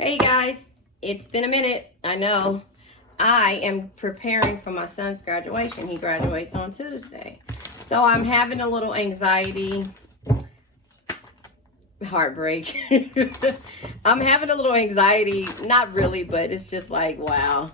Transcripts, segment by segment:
Hey guys, it's been a minute. I know. I am preparing for my son's graduation. He graduates on Tuesday. So I'm having a little anxiety, heartbreak. I'm having a little anxiety. Not really, but it's just like, wow.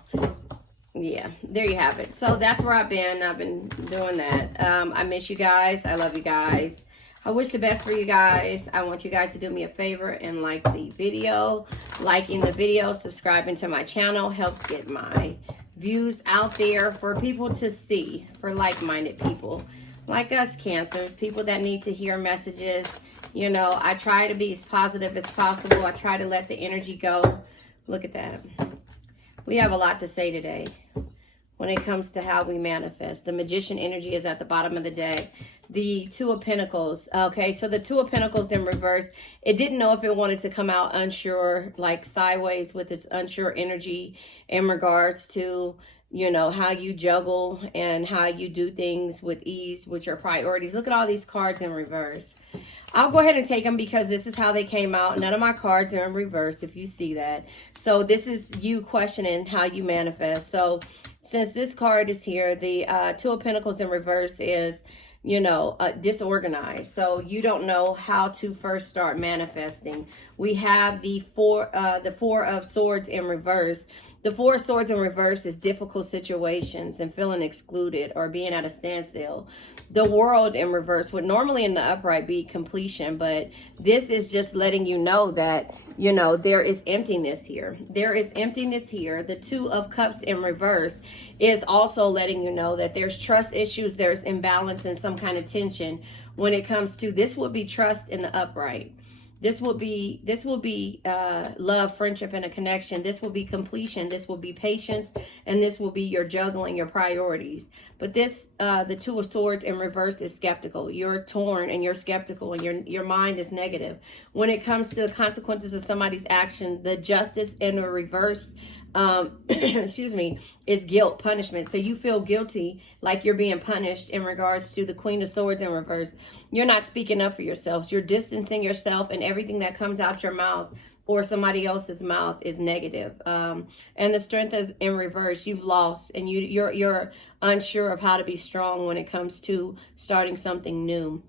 Yeah, there you have it. So that's where I've been doing that. I miss you guys. I love you guys. I wish the best for you guys. I want you guys to do me a favor and like the video. Liking the video, subscribing to my channel helps get my views out there for people to see, for like-minded people like us Cancers, people that need to hear messages. You know, I try to be as positive as possible. I try to let the energy go. Look at that. We have a lot to say today when it comes to how we manifest. The Magician energy is at the bottom of the deck. The Two of Pentacles. Okay, so the Two of Pentacles in reverse. It didn't know if it wanted to come out unsure, like sideways with its unsure energy in regards to, you know, how you juggle and how you do things with ease with your priorities. Look at all these cards in reverse. I'll go ahead and take them because this is how they came out. None of my cards are in reverse, if you see that. So this is you questioning how you manifest. So since this card is here, the Two of Pentacles in reverse is, you know, disorganized. So you don't know how to first start manifesting. We have the Four of Swords in reverse. The Four of Swords in reverse is difficult situations and feeling excluded or being at a standstill. The World in reverse would normally in the upright be completion, but this is just letting you know that, you know, there is emptiness here. There is emptiness here. The Two of Cups in reverse is also letting you know that there's trust issues, there's imbalance and some kind of tension when it comes to, this would be trust in the upright. This will be love, friendship, and a connection. This will be completion. This will be patience, and this will be your juggling your priorities. But this, the Two of Swords in reverse is skeptical. You're torn and you're skeptical, and your mind is negative. When it comes to the consequences of somebody's action, the Justice in the reverse, excuse me, is guilt, punishment. So you feel guilty, like you're being punished in regards to the Queen of Swords in reverse. You're not speaking up for yourselves. You're distancing yourself, and everything that comes out your mouth or somebody else's mouth is negative. And the Strength is in reverse. You've lost, and you're unsure of how to be strong when it comes to starting something new.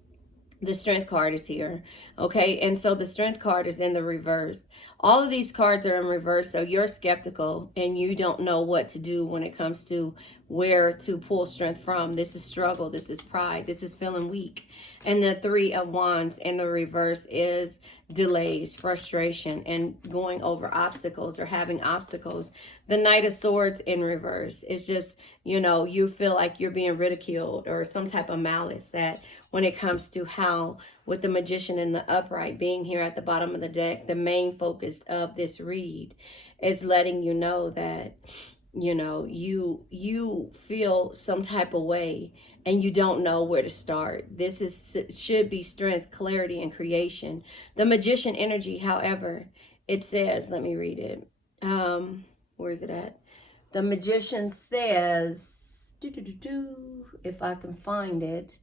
The Strength card is here. Okay, and so the Strength card is in the reverse. All of these cards are in reverse, so you're skeptical and you don't know what to do when it comes to where to pull strength from. This is struggle, this is pride, this is feeling weak. And the Three of Wands in the reverse is delays, frustration, and going over obstacles or having obstacles. The Knight of Swords in reverse is just, you know, you feel like you're being ridiculed or some type of malice, that when it comes to how, with the Magician in the upright being here at the bottom of the deck, the main focus of this read is letting you know that, you know, you feel some type of way and you don't know where to start. This should be strength, clarity, and creation. The Magician energy, however, it says, let me read it. Where is it at? The Magician says, if I can find it,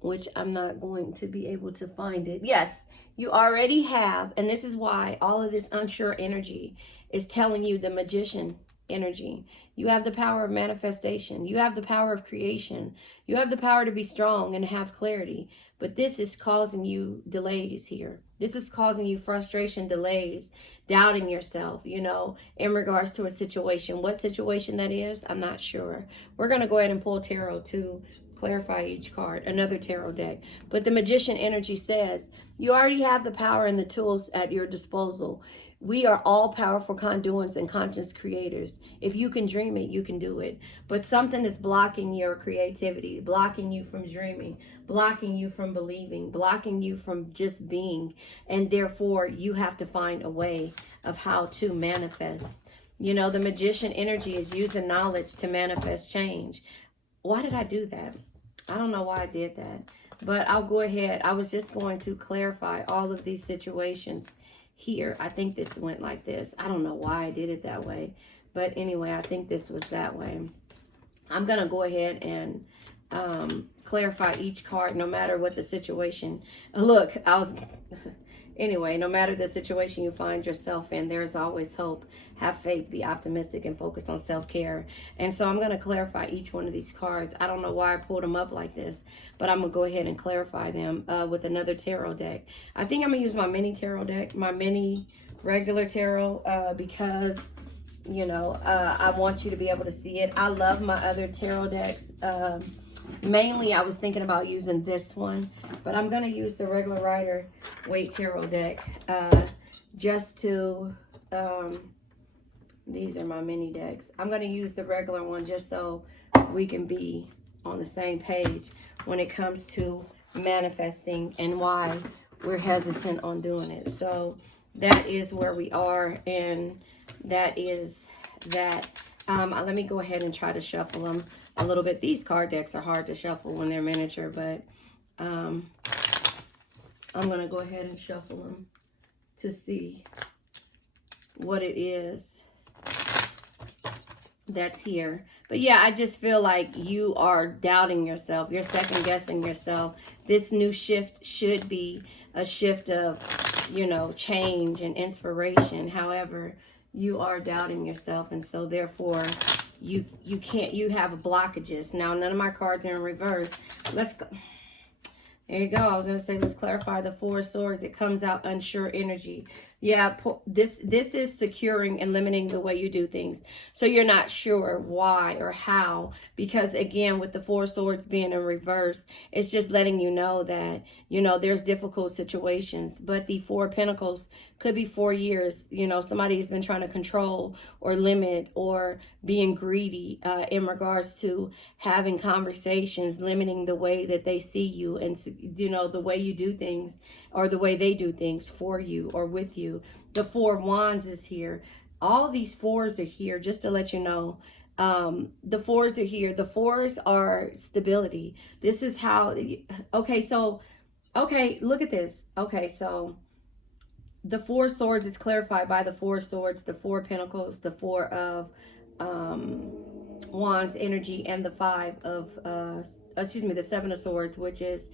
which I'm not going to be able to find it. Yes, you already have, and this is why all of this unsure energy is telling you the Magician energy. You have the power of manifestation. You have the power of creation. You have the power to be strong and have clarity. But this is causing you delays here. This is causing you frustration, delays, doubting yourself, you know, in regards to a situation. What situation that is, I'm not sure. We're going to go ahead and pull tarot to clarify each card, another tarot deck. But the Magician energy says you already have the power and the tools at your disposal. We are all powerful conduits and conscious creators. If you can dream it, you can do it. But something is blocking your creativity, blocking you from dreaming, blocking you from believing, blocking you from just being. And therefore, you have to find a way of how to manifest. You know, the Magician energy is using knowledge to manifest change. Why did I do that? I don't know why I did that. But I'll go ahead. I was just going to clarify all of these situations here. I think this went like this. I don't know why I did it that way. But anyway, I think this was that way. I'm going to go ahead and clarify each card no matter what the situation. Look, Anyway, no matter the situation you find yourself in, there's always hope. Have faith, be optimistic, and focus on self-care. And so I'm going to clarify each one of these cards. I don't know why I pulled them up like this, but I'm going to go ahead and clarify them with another tarot deck. I think I'm going to use my mini tarot deck, my mini regular tarot, because, you know, I want you to be able to see it. I love my other tarot decks. Mainly, I was thinking about using this one, but I'm going to use the regular Rider-Waite Tarot deck just to, these are my mini decks. I'm going to use the regular one just so we can be on the same page when it comes to manifesting and why we're hesitant on doing it. So that is where we are, and that is that. Let me go ahead and try to shuffle them a little bit. These card decks are hard to shuffle when they're miniature, but I'm going to go ahead and shuffle them to see what it is that's here. But yeah, I just feel like you are doubting yourself. You're second guessing yourself. This new shift should be a shift of, you know, change and inspiration. However, you are doubting yourself, and so therefore you have blockages. Now, none of my cards are in reverse. Let's go. There you go. I was going to say, let's clarify the Four of Swords. It comes out unsure energy. Yeah, this is securing and limiting the way you do things. So you're not sure why or how, because again, with the Four of Swords being in reverse, it's just letting you know that, you know, there's difficult situations. But the Four of Pentacles could be 4 years. You know, somebody's been trying to control or limit or being greedy in regards to having conversations, limiting the way that they see you and, you know, the way you do things or the way they do things for you or with you. The Four of Wands is here. All these fours are here, just to let you know. The fours are here. The fours are stability. This is how, okay, look at this. Okay, so the Four of Swords is clarified by the Four of Swords, the Four of Pentacles, the Four of Wands energy, and the the Seven of Swords, which is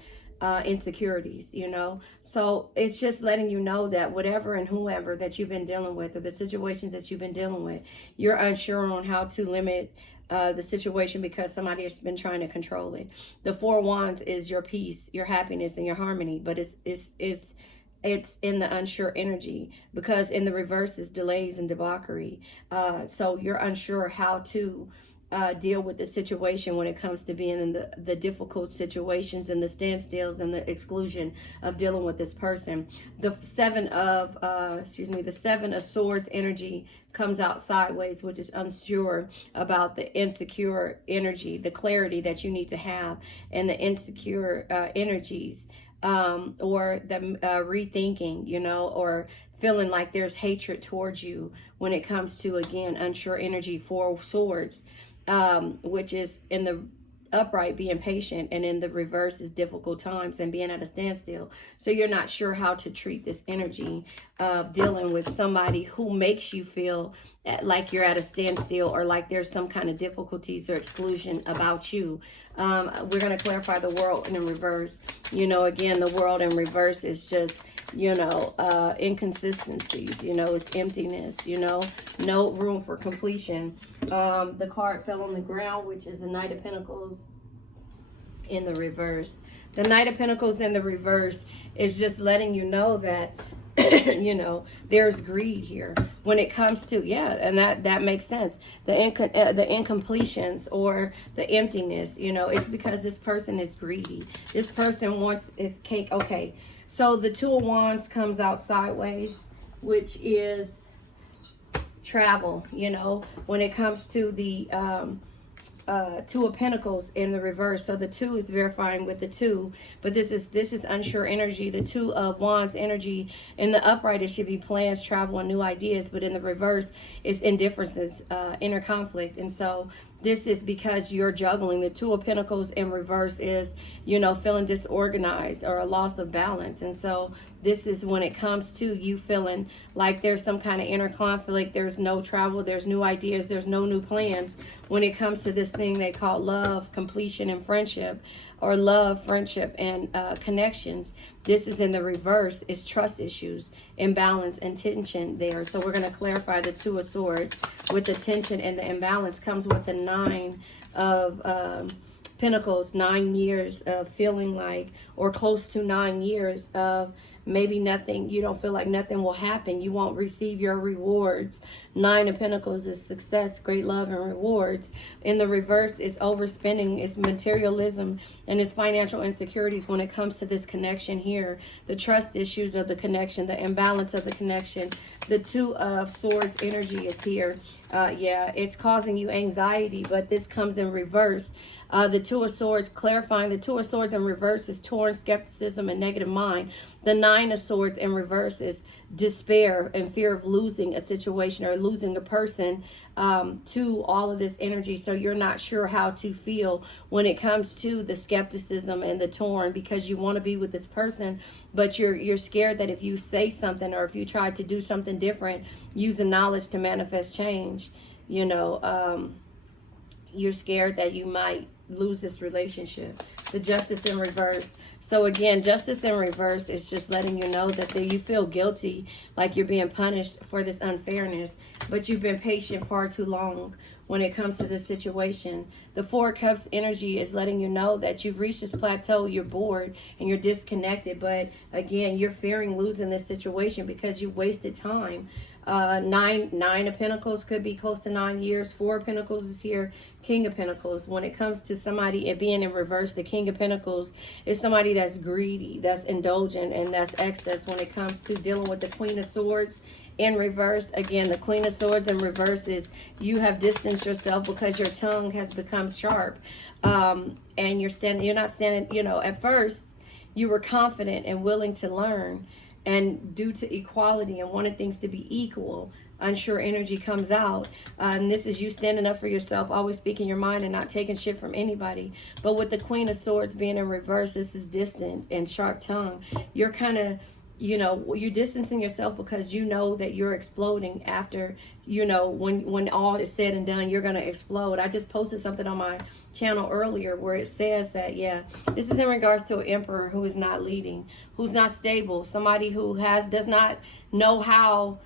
insecurities, you know. So it's just letting you know that whatever and whoever that you've been dealing with, or the situations that you've been dealing with, you're unsure on how to limit the situation because somebody has been trying to control it. The Four of Wands is your peace, your happiness, and your harmony, but it's in the unsure energy, because in the reverse is delays and debauchery. So you're unsure how to deal with the situation when it comes to being in the difficult situations and the standstills and the exclusion of dealing with this person. The Seven of Swords energy comes out sideways, which is unsure about the insecure energy, the clarity that you need to have, and the insecure energies, or the rethinking, you know, or feeling like there's hatred towards you when it comes to, again, unsure energy. Four of Swords, which is in the upright being patient, and in the reverse is difficult times and being at a standstill. So you're not sure how to treat this energy of dealing with somebody who makes you feel like you're at a standstill, or like there's some kind of difficulties or exclusion about you. We're going to clarify the World in reverse. You know, again, the World in reverse is just, you know, inconsistencies, you know, it's emptiness, you know, no room for completion. The card fell on the ground, which is the Knight of Pentacles in the reverse. The Knight of Pentacles in the reverse is just letting you know that you know, there's greed here when it comes to, yeah, and that makes sense. The incompletions or the emptiness, you know, it's because this person is greedy. This person wants his cake. Okay, so the Two of Wands comes out sideways, which is travel, you know, when it comes to the Two of Pentacles in the reverse. So the two is verifying with the two, but this is unsure energy. The Two of Wands energy in the upright, it should be plans, travel, and new ideas, but in the reverse it's indifferences, inner conflict. And so this is because you're juggling. The Two of Pentacles in reverse is, you know, feeling disorganized or a loss of balance. And so this is when it comes to you feeling like there's some kind of inner conflict. There's no travel, there's new ideas, there's no new plans when it comes to this thing they call love, completion, and friendship, or love, friendship, and connections. this is in the reverse, is trust issues, imbalance, and tension there. So we're going to clarify the Two of Swords with the tension and the imbalance comes with the Nine of Pentacles, 9 years of feeling like, or close to 9 years of maybe nothing, you don't feel like nothing will happen. You won't receive your rewards. 9 of Pentacles is success, great love, and rewards. In the reverse is overspending, it's materialism, and it's financial insecurities when it comes to this connection here. The trust issues of the connection, the imbalance of the connection. The Two of Swords energy is here. Yeah, it's causing you anxiety, but this comes in reverse. The Two of Swords, clarifying the Two of Swords in reverse is torn, skepticism, and negative mind. The Nine of Swords in reverse is despair and fear of losing a situation or losing a person to all of this energy. So you're not sure how to feel when it comes to the skepticism and the torn, because you want to be with this person, but you're scared that if you say something or if you try to do something different, using knowledge to manifest change, you know, you're scared that you might lose this relationship. The Justice in reverse. So again, Justice in reverse is just letting you know that you feel guilty, like you're being punished for this unfairness, but you've been patient far too long when it comes to this situation. The Four of Cups energy is letting you know that you've reached this plateau, you're bored and you're disconnected, but again, you're fearing losing this situation because you wasted time. Nine of Pentacles could be close to 9 years. 4 of Pentacles is here. King of Pentacles. When it comes to somebody being in reverse, the King of Pentacles is somebody that's greedy, that's indulgent, and that's excess. When it comes to dealing with the Queen of Swords in reverse, again, the Queen of Swords in reverse is you have distanced yourself because your tongue has become sharp, and you're not standing, you know, at first you were confident and willing to learn, and due to equality and wanting things to be equal, unsure energy comes out. And this is you standing up for yourself, always speaking your mind and not taking shit from anybody. But with the Queen of Swords being in reverse, this is distant and sharp tongue. You're kind of, you know, you're distancing yourself because you know that you're exploding after, you know, when all is said and done, you're going to explode. I just posted something on my channel earlier where it says that, yeah, this is in regards to an emperor who is not leading, who's not stable, somebody who does not know how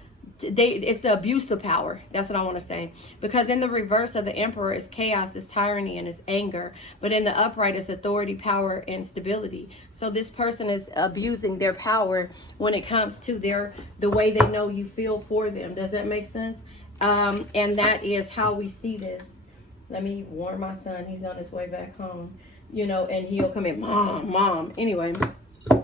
it's the abuse of power. That's what I want to say. Because in the reverse of the emperor is chaos, is tyranny, and is anger. But in the upright is authority, power, and stability. So this person is abusing their power when it comes to the way they know you feel for them. Does that make sense? And that is how we see this. Let me warn my son. He's on his way back home. You know, and he'll come in, mom. Anyway.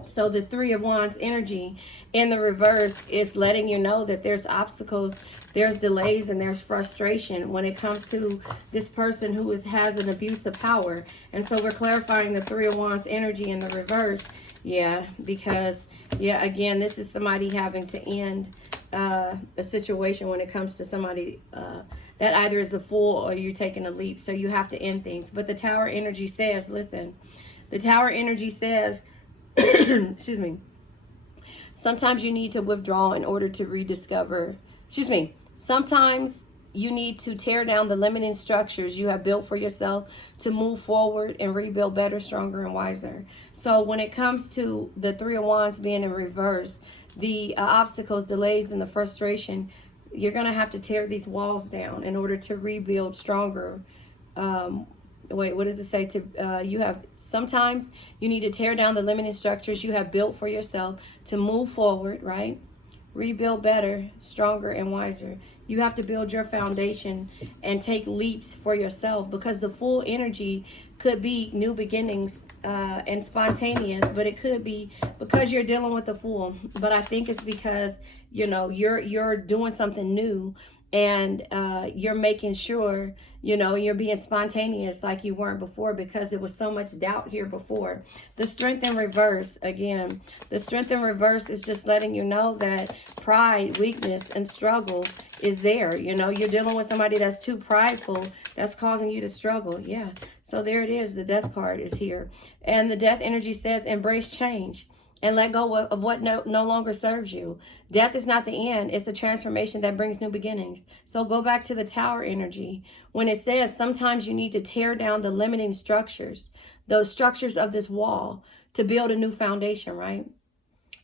So the Three of Wands energy in the reverse is letting you know that there's obstacles, there's delays, and there's frustration when it comes to this person who has an abuse of power. And so we're clarifying the Three of Wands energy in the reverse. Yeah, because, yeah, again, this is somebody having to end a situation when it comes to somebody that either is a fool or you're taking a leap. So you have to end things. But the Tower energy says, listen, the Tower energy says, excuse me, sometimes you need to withdraw in order to rediscover, sometimes you need to tear down the limiting structures you have built for yourself to move forward and rebuild better, stronger, and wiser. So when it comes to the Three of Wands being in reverse, the obstacles, delays, and the frustration, you're going to have to tear these walls down in order to rebuild stronger. Wait, what does it say? Sometimes you need to tear down the limiting structures you have built for yourself to move forward, right? Rebuild better, stronger, and wiser. You have to build your foundation and take leaps for yourself, because the full energy could be new beginnings and spontaneous, but it could be because you're dealing with the Fool. But I think it's because, you know, you're doing something new, and you're making sure, you know, you're being spontaneous like you weren't before, because there was so much doubt here before. The Strength in reverse, again, the Strength in reverse is just letting you know that pride, weakness, and struggle is there. You know, you're dealing with somebody that's too prideful, that's causing you to struggle. Yeah, so there it is. The Death card is here. And the Death energy says, embrace change and let go of what no longer serves you. Death is not the end. It's a transformation that brings new beginnings. So go back to the Tower energy. When it says sometimes you need to tear down the limiting structures, those structures of this wall, to build a new foundation, right?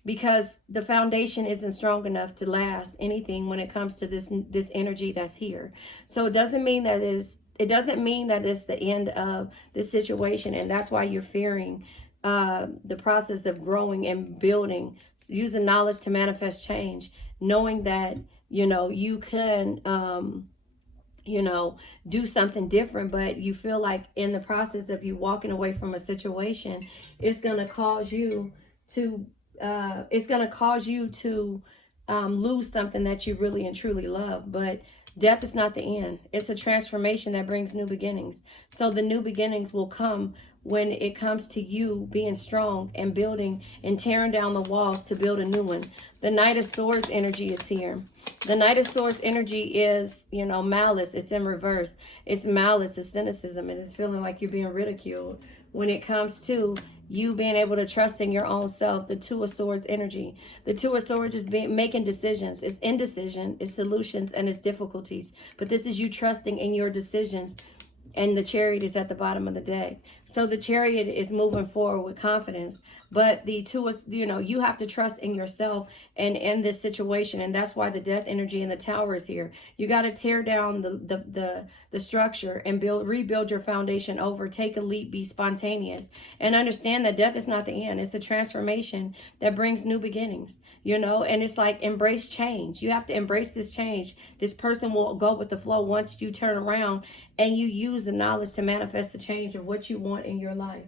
because the foundation isn't strong enough to last anything when it comes to this energy that's here. So it doesn't mean that it's the end of the situation, and that's why you're fearing the process of growing and building, using knowledge to manifest change, knowing that you can do something different, but you feel like in the process of you walking away from a situation, it's going to cause you to lose something that you really and truly love. But death is not the end. It's a transformation that brings new beginnings. So the new beginnings will come when it comes to you being strong and building and tearing down the walls to build a new one. The Knight of Swords energy is here. The Knight of Swords energy is, malice. It's in reverse. It's malice. It's cynicism. And it's feeling like you're being ridiculed when it comes to you being able to trust in your own self. The Two of Swords energy. The Two of Swords is making decisions. It's indecision, it's solutions, and it's difficulties. But this is you trusting in your decisions. And the Chariot is at the bottom of the deck. So the Chariot is moving forward with confidence. But the two is, you have to trust in yourself and in this situation. And that's why the Death energy and the Tower is here. You got to tear down the structure and rebuild your foundation over. Take a leap, be spontaneous. And understand that death is not the end. It's a transformation that brings new beginnings. And it's like embrace change. You have to embrace this change. This person will go with the flow once you turn around and you use the knowledge to manifest the change of what you want in your life,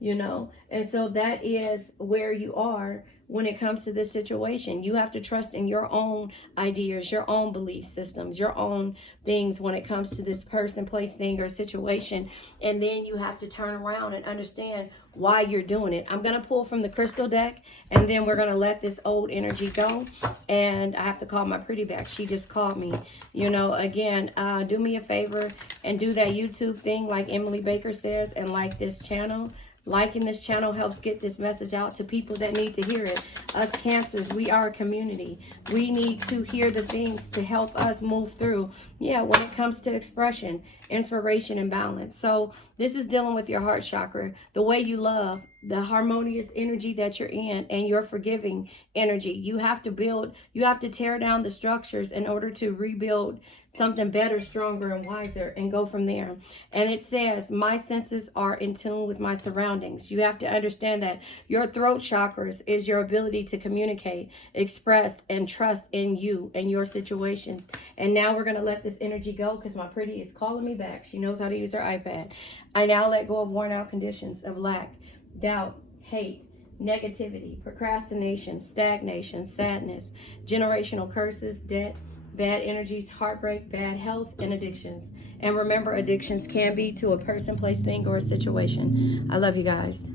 and so that is where you are when it comes to this situation. You have to trust in your own ideas, your own belief systems, your own things when it comes to this person, place, thing, or situation. And then you have to turn around and understand why you're doing it. I'm going to pull from the crystal deck, and then we're going to let this old energy go. And I have to call my pretty back. She just called me. Again, do me a favor and do that YouTube thing like Emily Baker says, and like this channel. Liking this channel helps get this message out to people that need to hear it. Us Cancers, we are a community. We need to hear the things to help us move through, when it comes to expression, inspiration, and balance. So this is dealing with your heart chakra, the way you love, the harmonious energy that you're in, and your forgiving energy. You have to tear down the structures in order to rebuild something better, stronger, and wiser, and go from there. And it says, my senses are in tune with my surroundings. You have to understand that your throat chakras is your ability to communicate, express, and trust in you and your situations. And now we're going to let this energy go because my pretty is calling me back. She knows how to use her iPad. I now let go of worn out conditions of lack, doubt, hate, negativity, procrastination, stagnation, sadness, generational curses, debt, bad energies, heartbreak, bad health, and addictions. And remember, addictions can be to a person, place, thing, or a situation. I love you guys.